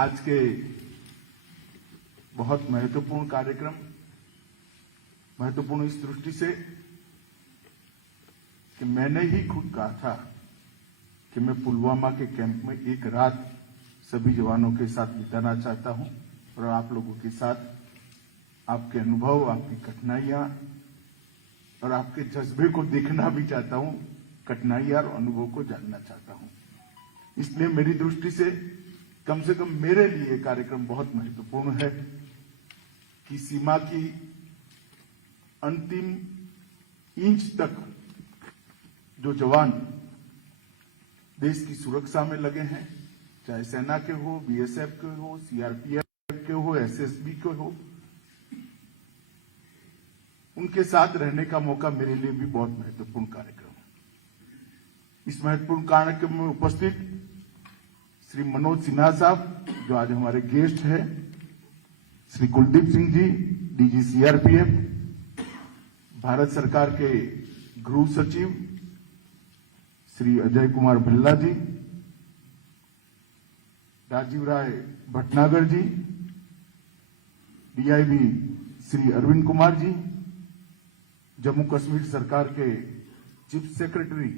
आज के बहुत महत्वपूर्ण कार्यक्रम, महत्वपूर्ण इस दृष्टि से कि मैंने ही खुद कहा था कि मैं पुलवामा के कैंप में एक रात सभी जवानों के साथ बिताना चाहता हूं और आप लोगों के साथ आपके अनुभव, आपकी कठिनाइयां और आपके जज्बे को देखना भी चाहता हूं, कठिनाइयां और अनुभव को जानना चाहता हूं। इसलिए मेरी दृष्टि से कम मेरे लिए कार्यक्रम बहुत महत्वपूर्ण है कि सीमा की अंतिम इंच तक जो जवान देश की सुरक्षा में लगे हैं, चाहे सेना के हो, बीएसएफ के हो, सीआरपीएफ के हो, एसएसबी के हो, उनके साथ रहने का मौका मेरे लिए भी बहुत महत्वपूर्ण कार्यक्रम है। इस महत्वपूर्ण कार्यक्रम में उपस्थित श्री मनोज सिन्हा साहब, जो आज हमारे गेस्ट हैं, श्री कुलदीप सिंह जी, डीजी सीआरपीएफ, भारत सरकार के गृह सचिव श्री अजय कुमार भल्ला जी, राजीव राय भटनागर जी, डीआईबी श्री अरविंद कुमार जी, जम्मू कश्मीर सरकार के chief secretary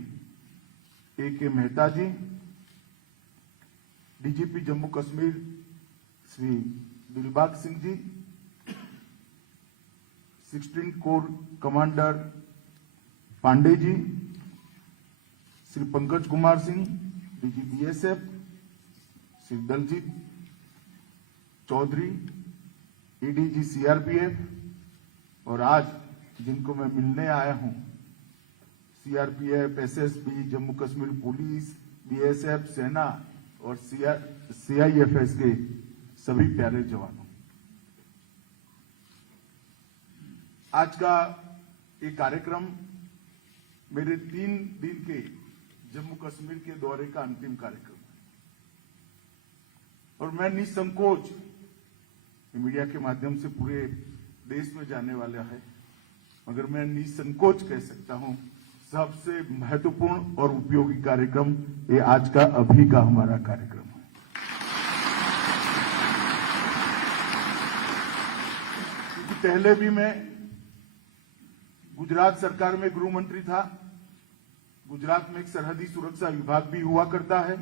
A K. Mehta ji, DGP Jammu Kashmir Shri Dilbag Singh ji, 16 corps commander Pandey ji, Shri Pankaj Kumar Singh, DG BSF, Shri Daljit Chaudhary, ADG CRPF, और आज जिनको मैं मिलने आया हूं, CRPF, SSB, Jammu Kashmir police, BSF, सेना और सीआईएफएस के सभी प्यारे जवानों। आज का ये कार्यक्रम मेरे 3 दिन के जम्मू कश्मीर के दौरे का अंतिम कार्यक्रम है और मैं निसंकोच, मीडिया के माध्यम से पूरे देश में जाने वाला है, मगर मैं निसंकोच कह सकता हूं सबसे महत्वपूर्ण और उपयोगी कार्यक्रम ये आज का अभी का हमारा कार्यक्रम है। क्योंकि पहले भी मैं गुजरात सरकार में गृह मंत्री था, गुजरात में एक सरहदी सुरक्षा विभाग भी हुआ करता है,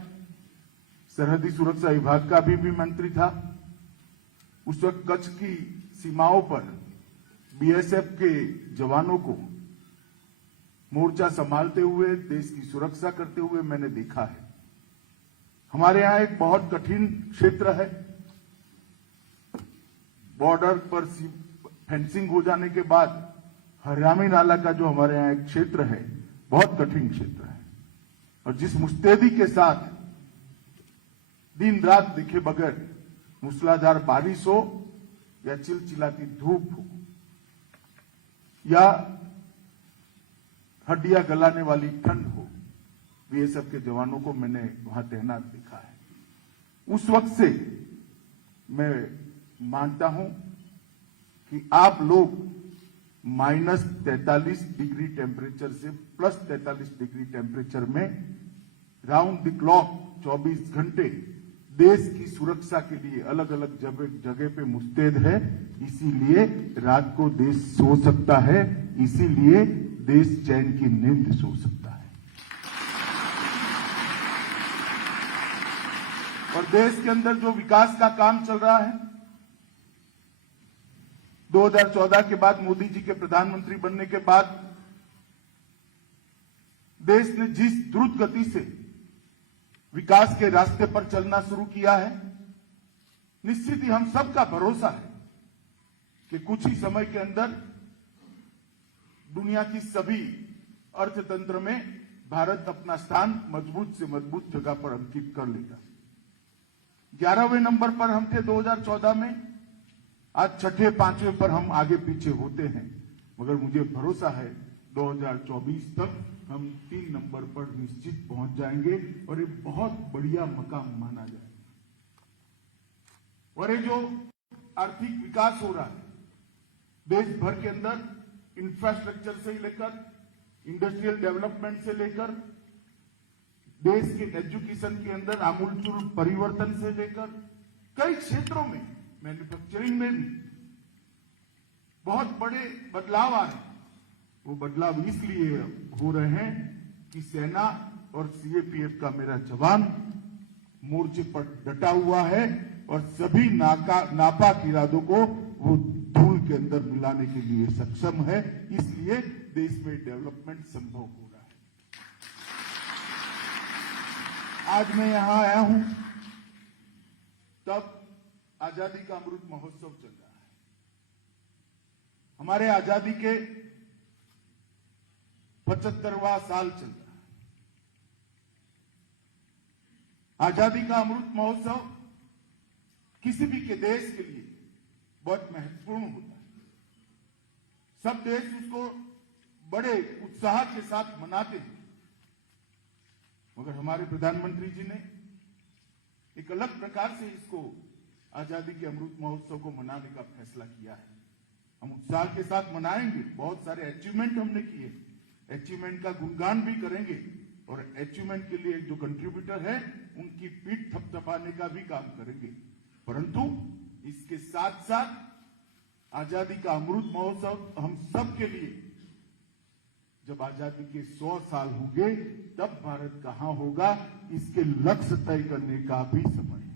सरहदी सुरक्षा विभाग का भी मंत्री था। उस वक्त कच्छ की सीमाओं पर बीएसएफ के जवानों को मोर्चा संभालते हुए, देश की सुरक्षा करते हुए मैंने देखा है। हमारे यहां एक बहुत कठिन क्षेत्र है, बॉर्डर पर फेंसिंग हो जाने के बाद हरियामी नाला का जो हमारे यहां एक क्षेत्र है, बहुत कठिन क्षेत्र है, और जिस मुस्तैदी के साथ दिन रात देखे बगैर मूसलाधार बारिश हो या चिलचिलाती धूप हो या हड्डियां गलाने वाली ठंड हो, बीएसएफ के जवानों को मैंने वहां तैनात देखा है। उस वक्त से मैं मानता हूं कि आप लोग -43 डिग्री टेम्परेचर से +43 डिग्री टेम्परेचर में राउंड द क्लॉक 24 घंटे देश की सुरक्षा के लिए अलग अलग जगह पे मुस्तैद है। इसीलिए रात को देश सो सकता है, इसीलिए देश चैन की नींद सो सकता है। और देश के अंदर जो विकास का काम चल रहा है, 2014 के बाद, मोदी जी के प्रधानमंत्री बनने के बाद देश ने जिस द्रुत गति से विकास के रास्ते पर चलना शुरू किया है, निश्चित ही हम सबका भरोसा है कि कुछ ही समय के अंदर दुनिया की सभी अर्थतंत्र में भारत अपना स्थान मजबूत से मजबूत जगह पर अंकित कर लेगा। 11वें नंबर पर हम थे 2014 में, आज 6ठे 5वें पर हम आगे पीछे होते हैं, मगर मुझे भरोसा है 2024 तक हम 3 नंबर पर निश्चित पहुंच जाएंगे और ये बहुत बढ़िया मकाम माना जाएगा। और ये जो आर्थिक विकास हो रहा है देश भर के अंदर, इंफ्रास्ट्रक्चर से लेकर इंडस्ट्रियल डेवलपमेंट से लेकर देश के एजुकेशन के अंदर आमूलचूल परिवर्तन से लेकर कई क्षेत्रों में, मैन्युफैक्चरिंग में भी बहुत बड़े बदलाव आ रहे हैं। वो बदलाव इसलिए हो रहे हैं कि सेना और सीएपीएफ का मेरा जवान मोर्चे पर डटा हुआ है और सभी नापाक इरादों को वो धूल के अंदर मिलाने के लिए सक्षम है। इसलिए देश में डेवलपमेंट संभव हो रहा है। आज मैं यहां आया हूं तब आजादी का अमृत महोत्सव चल रहा है। हमारे आजादी के 75वां साल चल रहा है। आजादी का अमृत महोत्सव किसी भी के देश के लिए बहुत महत्वपूर्ण होता है। सब देश उसको बड़े उत्साह के साथ मनाते हैं, मगर हमारे प्रधानमंत्री जी ने एक अलग प्रकार से इसको आजादी के अमृत महोत्सव को मनाने का फैसला किया है। हम उत्साह के साथ मनाएंगे, बहुत सारे अचीवमेंट हमने किए, अचीवमेंट का गुणगान भी करेंगे और अचीवमेंट के लिए जो कंट्रीब्यूटर है उनकी पीठ थपथपाने का भी काम करेंगे। परंतु इसके साथ साथ आजादी का अमृत महोत्सव हम सब के लिए, जब आजादी के 100 साल होंगे तब भारत कहां होगा, इसके लक्ष्य तय करने का भी समय है।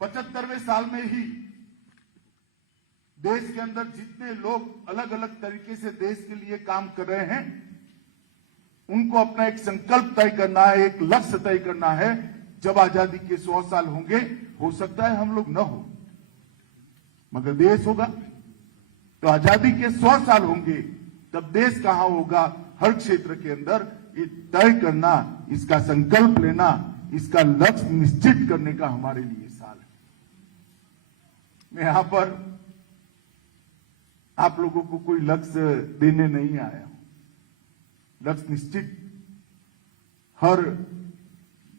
75वें साल में ही देश के अंदर जितने लोग अलग अलग तरीके से देश के लिए काम कर रहे हैं, उनको अपना एक संकल्प तय करना है, एक लक्ष्य तय करना है। जब आजादी के 100 साल होंगे, हो सकता है हम लोग न हो, मगर देश होगा। तो आजादी के 100 साल होंगे तब देश कहां होगा, हर क्षेत्र के अंदर ये तय करना, इसका संकल्प लेना, इसका लक्ष्य निश्चित करने का हमारे लिए साल है। मैं यहां पर आप लोगों को कोई लक्ष्य देने नहीं आया हूं। लक्ष्य निश्चित हर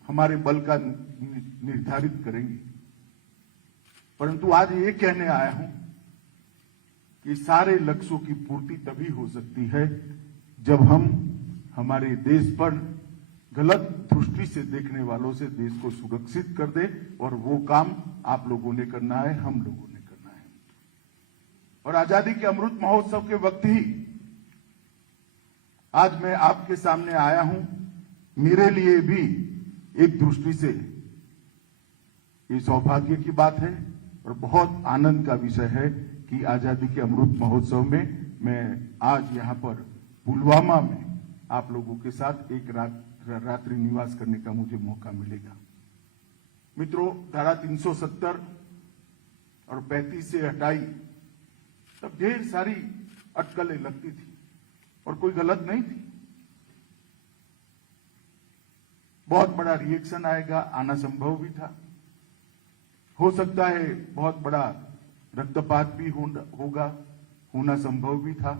हमारे बल का निर्धारित करेंगे, परंतु आज ये कहने आया हूं कि सारे लक्ष्यों की पूर्ति तभी हो सकती है जब हम हमारे देश पर गलत दृष्टि से देखने वालों से देश को सुरक्षित कर दे, और वो काम आप लोगों ने करना है, हम लोगों ने करना है। और आजादी के अमृत महोत्सव के वक्त ही आज मैं आपके सामने आया हूं। मेरे लिए भी एक दृष्टि से ये सौभाग्य की बात है और बहुत आनंद का विषय है कि आजादी के अमृत महोत्सव में मैं आज यहां पर पुलवामा में आप लोगों के साथ एक रात्रि निवास करने का मुझे मौका मिलेगा। मित्रों, धारा 370 और 35 से हटाई तब ढेर सारी अटकलें लगती थी और कोई गलत नहीं थी। बहुत बड़ा रिएक्शन आएगा, आना संभव भी था। हो सकता है बहुत बड़ा रक्तपात भी होगा, होना संभव भी था।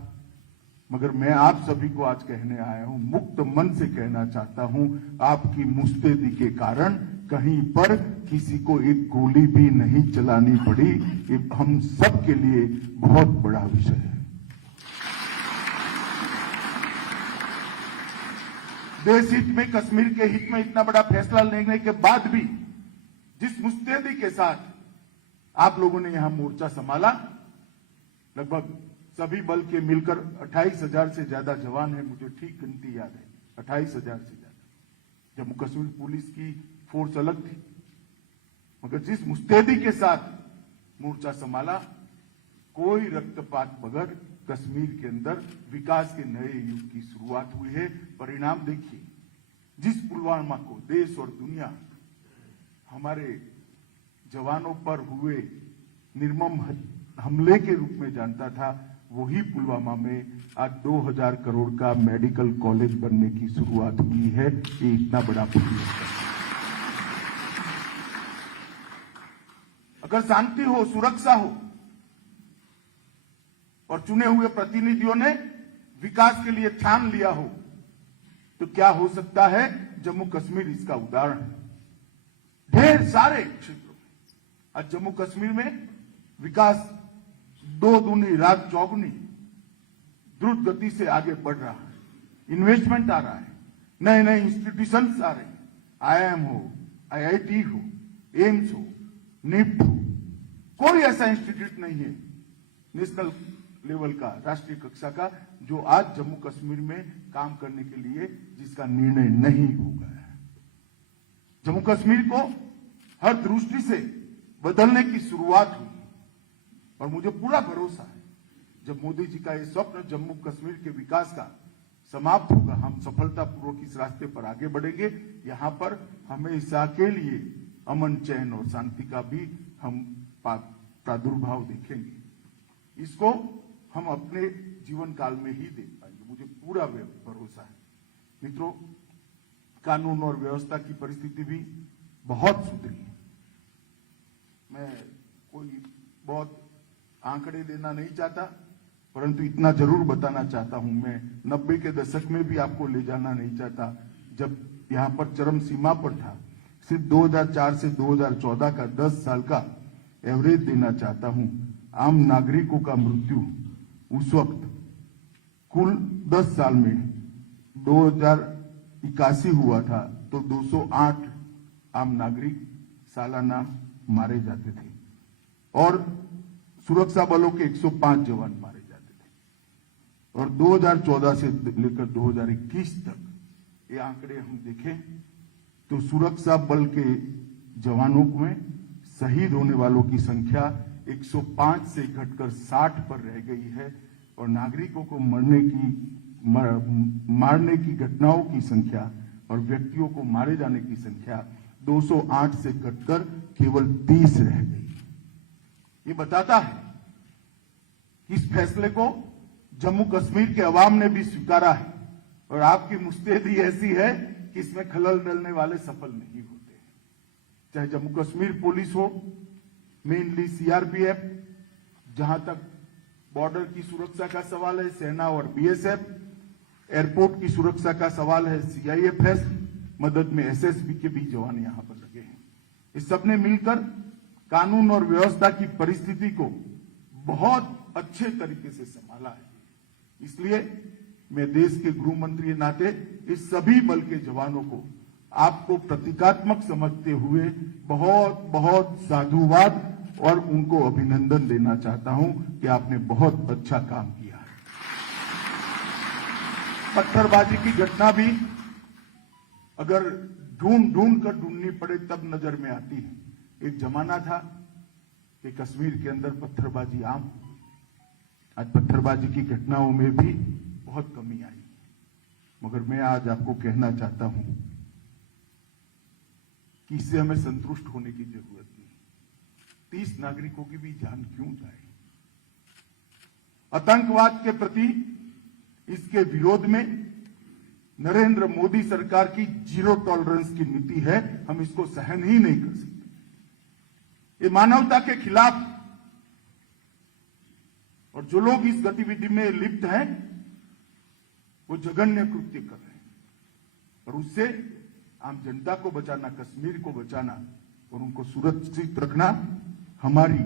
मगर मैं आप सभी को आज कहने आया हूं, मुक्त मन से कहना चाहता हूं, आपकी मुस्तैदी के कारण कहीं पर किसी को एक गोली भी नहीं चलानी पड़ी। ये हम सब के लिए बहुत बड़ा विषय है। देश हित में, कश्मीर के हित में इतना बड़ा फैसला लेने के बाद भी जिस मुस्तैदी के साथ आप लोगों ने यहां मोर्चा संभाला, लगभग सभी बल के मिलकर 28,000 से ज्यादा जवान हैं, मुझे ठीक गिनती याद है, 28,000 से ज्यादा। जम्मू कश्मीर पुलिस की फोर्स अलग थी, मगर जिस मुस्तैदी के साथ मोर्चा संभाला, कोई रक्तपात बगैर कश्मीर के अंदर विकास के नए युग की शुरुआत हुई है। परिणाम देखिए, जिस पुलवामा को देश और दुनिया हमारे जवानों पर हुए निर्मम हमले के रूप में जानता था, वही पुलवामा में आज 2000 करोड़ का मेडिकल कॉलेज बनने की शुरुआत हुई है। ये इतना बड़ा परिवर्तन। अगर शांति हो, सुरक्षा हो और चुने हुए प्रतिनिधियों ने विकास के लिए ठान लिया हो, तो क्या हो सकता है। जम्मू कश्मीर इसका उदाहरण है। ढेर सारे क्षेत्रों में आज जम्मू कश्मीर में विकास 2 दूनी रात चौगुनी द्रुत गति से आगे बढ़ रहा है। इन्वेस्टमेंट आ रहा है, नए नए इंस्टीट्यूशंस आ रहे हैं, IIM हो, IIT हो, एम्स हो, निफ्ट हो, कोई ऐसा इंस्टीट्यूट नहीं है नेशनल लेवल का, राष्ट्रीय कक्षा का, जो आज जम्मू कश्मीर में काम करने के लिए जिसका निर्णय नहीं हो गया है। जम्मू कश्मीर को हर दृष्टि से बदलने की शुरुआत हुई और मुझे पूरा भरोसा है जब मोदी जी का ये स्वप्न जम्मू कश्मीर के विकास का समाप्त होगा, हम सफलतापूर्वक इस रास्ते पर आगे बढ़ेंगे। यहां पर हमेशा के लिए अमन, चैन और शांति का भी हम प्रादुर्भाव देखेंगे। इसको हम अपने जीवन काल में ही देख पाएंगे, मुझे पूरा भरोसा है। मित्रों, कानून और व्यवस्था की परिस्थिति भी बहुत सुधरी है। मैं कोई बहुत आंकड़े देना नहीं चाहता, परंतु इतना जरूर बताना चाहता हूं, मैं 90 के दशक में भी आपको ले जाना नहीं चाहता, जब यहां पर चरम सीमा पर था। सिर्फ 2004 से 2014 का 10 साल का एवरेज देना चाहता हूं। आम नागरिकों का मृत्यु उस वक्त कुल 10 साल में 2081 हुआ था, तो 208 आम नागरिक सालाना मारे जाते थे और सुरक्षा बलों के 105 जवान मारे जाते थे। और 2014 से लेकर 2021 तक ये आंकड़े हम देखें तो सुरक्षा बल के जवानों में शहीद होने वालों की संख्या 105 से घटकर 60 पर रह गई है और नागरिकों को मारने की घटनाओं की संख्या और व्यक्तियों को मारे जाने की संख्या 208 से घटकर केवल 30 रह गई। ये बताता है कि इस फैसले को जम्मू कश्मीर के अवाम ने भी स्वीकारा है और आपकी मुस्तैदी ऐसी है कि इसमें खलल डालने वाले सफल नहीं होते। चाहे जम्मू कश्मीर पुलिस हो, मेनली सीआरपीएफ, जहां तक बॉर्डर की सुरक्षा का सवाल है सेना और बीएसएफ, एयरपोर्ट की सुरक्षा का सवाल है सीआईएफएस, मदद में एसएसबी के भी जवान यहां पर लगे हैं। इस सबने मिलकर कानून और व्यवस्था की परिस्थिति को बहुत अच्छे तरीके से संभाला है। इसलिए मैं देश के गृह मंत्री नाते इस सभी बल के जवानों को आपको प्रतीकात्मक समझते हुए बहुत बहुत साधुवाद और उनको अभिनंदन देना चाहता हूं कि आपने बहुत अच्छा काम किया है। पत्थरबाजी की घटना भी अगर ढूंढ कर ढूंढनी पड़े तब नजर में आती है। एक जमाना था कि कश्मीर के अंदर पत्थरबाजी आम, आज पत्थरबाजी की घटनाओं में भी बहुत कमी आई, मगर मैं आज आपको कहना चाहता हूं कि इससे हमें संतुष्ट होने की जरूरत नहीं। 30 नागरिकों की भी जान क्यों जाए? आतंकवाद के प्रति इसके विरोध में नरेंद्र मोदी सरकार की जीरो टॉलरेंस की नीति है, हम इसको सहन ही नहीं कर सकते। ये मानवता के खिलाफ, और जो लोग इस गतिविधि में लिप्त हैं वो जघन्य कृत्य कर रहे हैं और उससे आम जनता को बचाना, कश्मीर को बचाना और उनको सुरक्षित रखना हमारी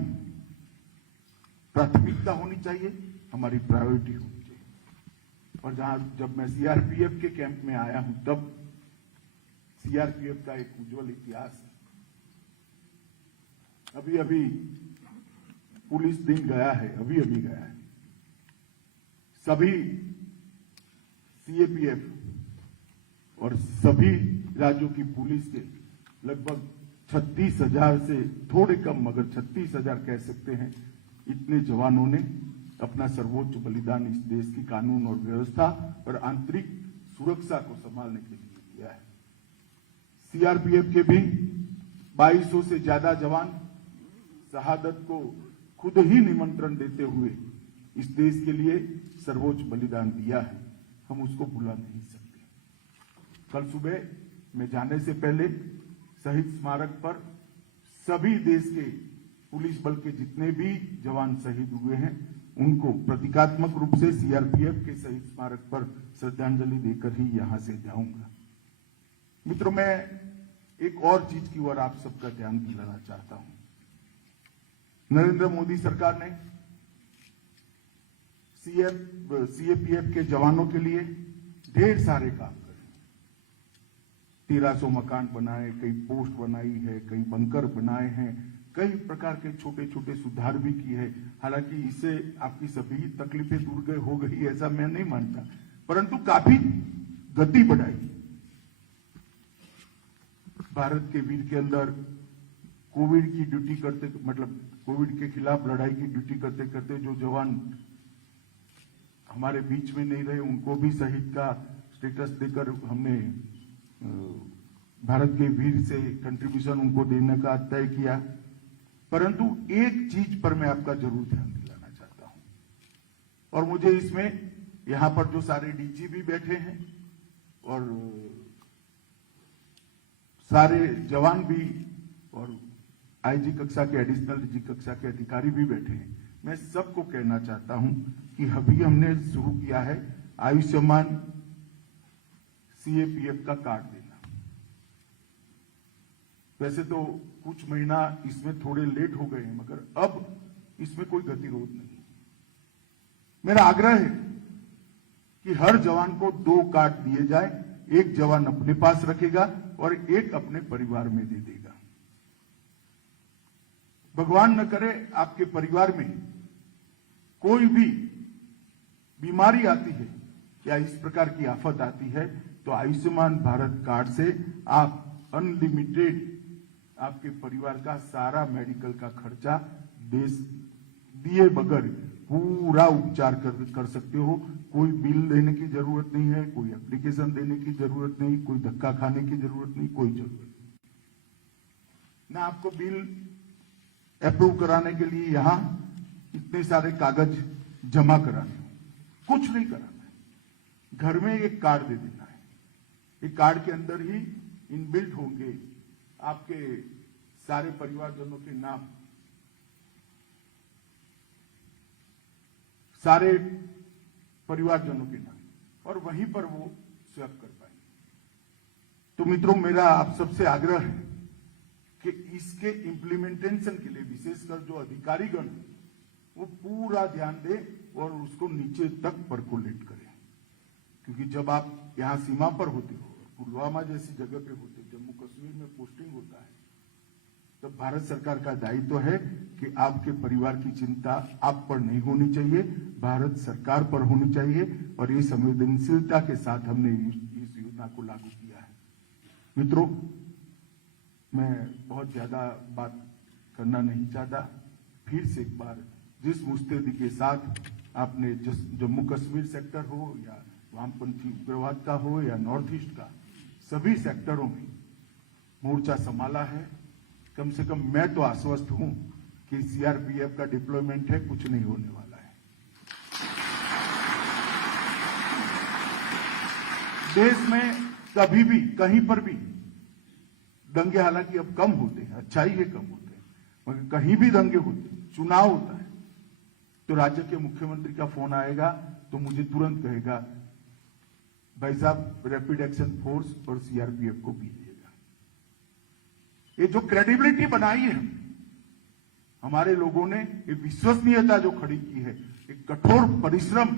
प्राथमिकता होनी चाहिए, हमारी प्रायोरिटी होनी चाहिए। और जब मैं सीआरपीएफ के कैंप में आया हूं तब सीआरपीएफ का एक उज्जवल इतिहास है। अभी पुलिस दिन गया है, अभी गया है। सभी सीएपीएफ और सभी राज्यों की पुलिस के लगभग 36,000 से थोड़े कम मगर 36,000 कह सकते हैं, इतने जवानों ने अपना सर्वोच्च बलिदान इस देश की कानून और व्यवस्था और आंतरिक सुरक्षा को संभालने के लिए दिया है। सीआरपीएफ के भी 2200 से ज्यादा जवान शहादत को खुद ही निमंत्रण देते हुए इस देश के लिए सर्वोच्च बलिदान दिया है, हम उसको भुला नहीं सकते। कल सुबह मैं जाने से पहले शहीद स्मारक पर सभी देश के पुलिस बल के जितने भी जवान शहीद हुए हैं उनको प्रतीकात्मक रूप से सीआरपीएफ के शहीद स्मारक पर श्रद्धांजलि देकर ही यहां से जाऊंगा। मित्रों, मैं एक और चीज की ओर आप सबका ध्यान दिलाना चाहता हूं। नरेंद्र मोदी सरकार ने सीएपीएफ के जवानों के लिए ढेर सारे काम करे। 1300 मकान बनाए, कई पोस्ट बनाई है, कई बंकर बनाए हैं, कई प्रकार के छोटे छोटे सुधार भी किए हैं। हालांकि इससे आपकी सभी तकलीफें दूर हो गई ऐसा मैं नहीं मानता, परंतु काफी गति बढ़ाई। भारत के वीर के अंदर कोविड की ड्यूटी करते, मतलब कोविड के खिलाफ लड़ाई की ड्यूटी करते करते जो जवान हमारे बीच में नहीं रहे, उनको भी शहीद का स्टेटस देकर हमने भारत के वीर से कंट्रीब्यूशन उनको देने का तय किया। परंतु एक चीज पर मैं आपका जरूर ध्यान दिलाना चाहता हूं, और मुझे इसमें यहां पर जो सारे डीजी भी बैठे हैं और सारे जवान भी और आईजी कक्षा के, एडिशनल डीजी कक्षा के अधिकारी भी बैठे हैं, मैं सबको कहना चाहता हूं कि अभी हमने शुरू किया है आयुष्मान सीएपीएफ का कार्ड देना। वैसे तो कुछ महीना इसमें थोड़े लेट हो गए हैं, मगर अब इसमें कोई गतिरोध नहीं। मेरा आग्रह है कि हर जवान को 2 कार्ड दिए जाए, एक जवान अपने पास रखेगा और एक अपने परिवार में दे देगा। भगवान न करे आपके परिवार में कोई भी बीमारी आती है या इस प्रकार की आफत आती है, तो आयुष्मान भारत कार्ड से आप अनलिमिटेड आपके परिवार का सारा मेडिकल का खर्चा दिए बगैर पूरा उपचार कर सकते हो। कोई बिल देने की जरूरत नहीं है, कोई एप्लीकेशन देने की जरूरत नहीं, कोई धक्का खाने की जरूरत नहीं, कोई जरूरत नहीं। ना आपको बिल अप्रूव कराने के लिए यहां इतने सारे कागज जमा कराने, कुछ नहीं कराना है। घर में एक कार्ड दे देना है। एक कार्ड के अंदर ही इनबिल्ट होंगे आपके सारे परिवारजनों के नाम, सारे परिवारजनों के नाम, और वहीं पर वो स्वैप कर पाएंगे। तो मित्रों, मेरा आप सबसे आग्रह है कि इसके इम्प्लीमेंटेशन के लिए विशेषकर जो अधिकारीगण वो पूरा ध्यान दें और उसको नीचे तक परकोलेट करें, क्योंकि जब आप यहां सीमा पर होते हो, पुलवामा जैसी जगह पे होते, जम्मू कश्मीर में पोस्टिंग होता है, तब भारत सरकार का दायित्व है कि आपके परिवार की चिंता आप पर नहीं होनी चाहिए, भारत सरकार पर होनी चाहिए। और ये संवेदनशीलता के साथ हमने इस योजना को लागू किया है। मित्रों, मैं बहुत ज्यादा बात करना नहीं चाहता। फिर से एक बार जिस मुस्तैदी के साथ आपने जम्मू कश्मीर सेक्टर हो या वामपंथी उग्रवाद का हो या नॉर्थ ईस्ट का, सभी सेक्टरों में मोर्चा संभाला है, कम से कम मैं तो आश्वस्त हूं कि सीआरपीएफ का डिप्लॉयमेंट है, कुछ नहीं होने वाला है। देश में कभी भी कहीं पर भी दंगे हालांकि अब कम होते हैं, अच्छाई है कम होते हैं, मगर कहीं भी दंगे होते हैं, चुनाव होता है तो राज्य के मुख्यमंत्री का फोन आएगा तो मुझे तुरंत कहेगा, भाई साहब रैपिड एक्शन फोर्स और सीआरपीएफ को भेजिएगा। ये जो क्रेडिबिलिटी बनाई है हमारे लोगों ने, ये विश्वसनीयता जो खड़ी की है, एक कठोर परिश्रम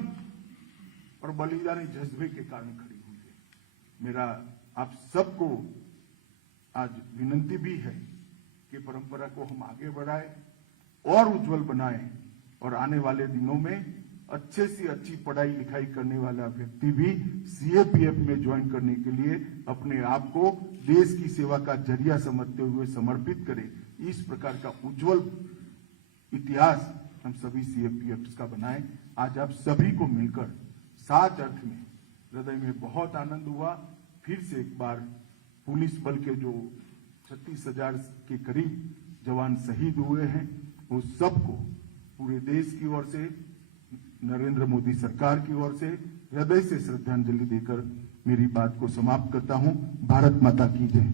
और बलिदानी जज्बे के कारण खड़ी हुई है। मेरा आप सबको आज विनंती भी है कि परंपरा को हम आगे बढ़ाएं और उज्जवल बनाएं, और आने वाले दिनों में अच्छे से अच्छी पढ़ाई लिखाई करने वाला व्यक्ति भी सीएपीएफ में ज्वाइन करने के लिए अपने आप को देश की सेवा का जरिया समझते हुए समर्पित करे। इस प्रकार का उज्जवल इतिहास हम सभी सीएपीएफ का बनाएं। आज आप सभी को मिलकर साच अर्थ में हृदय में बहुत आनंद हुआ। फिर से एक बार पुलिस बल के जो 36,000 के करीब जवान शहीद हुए हैं, वो सबको पूरे देश की ओर से, नरेंद्र मोदी सरकार की ओर से हृदय से श्रद्धांजलि देकर मेरी बात को समाप्त करता हूं। भारत माता की जय।